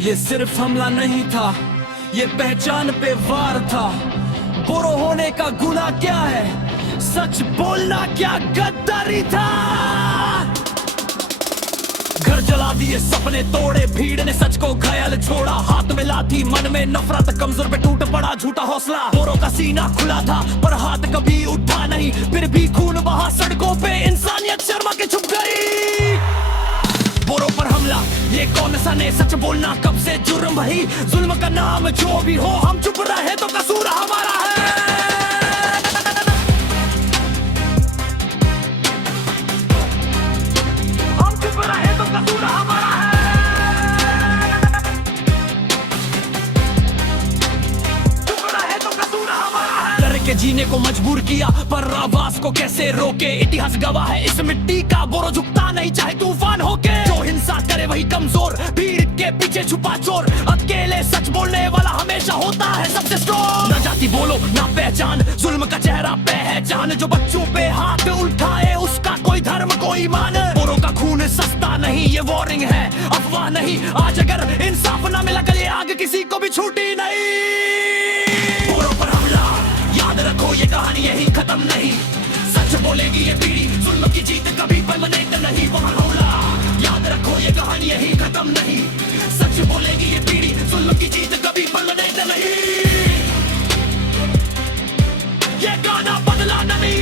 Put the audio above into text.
ये सिर्फ हमला नहीं था, ये पहचान पे वार था। बोरो होने का गुनाह क्या है, सच बोलना क्या गद्दारी था। घर जला दिए, सपने तोड़े, भीड़ ने सच को घायल छोड़ा। हाथ में लाठी, मन में नफरत, कमजोर पे टूट पड़ा झूठा हौसला। बोरो का सीना खुला था पर हाथ कभी उठा नहीं, फिर भी खून बहा सड़कों पे, इंसानियत शर्मा के छुप गई। बोरो पर हमला, ये कौन सा ने, सच बोलना कब से जुर्म भाई। जुल्म का नाम जो भी हो, हम चुप रहे तो कसूर हमारा है। हम चुप रहे तो कसूर हमारा है। चुप रहे तो कसूर हमारा है। डर के जीने को मजबूर किया पर आवाज को कैसे रोके। इतिहास गवाह है इस मिट्टी का, बोरो झुकता नहीं चाहे तूफान होके। जो हिंसा करे वही कमजोर, भीड़ के पीछे छुपा चोर। अकेले सच बोलने वाला हमेशा होता है सबसे स्ट्रॉन्ग। ना जाति बोलो ना पहचान, जुल्म का चेहरा पहचान। जो बच्चों पे हाथ उठाए उसका कोई धर्म कोई ईमान। बोरो का खून सस्ता नहीं, ये वार्निंग है अफवाह नहीं। आज अगर इंसाफ ना मिला कल ये आग किसी को भी छूटी नहीं। बोरो पर हमला, याद रखो ये कहानी यही खत्म नहीं। सच बोलेगी ये पीढ़ी, जुल्म की जीत कभी परमानेंट नहीं। वो हमला, याद रखो ये कहानी यही खत्म नहीं। सच बोलेगी ये पीढ़ी, जुल्म की जीत कभी परमानेंट नहीं। ये गाना बदला नहीं।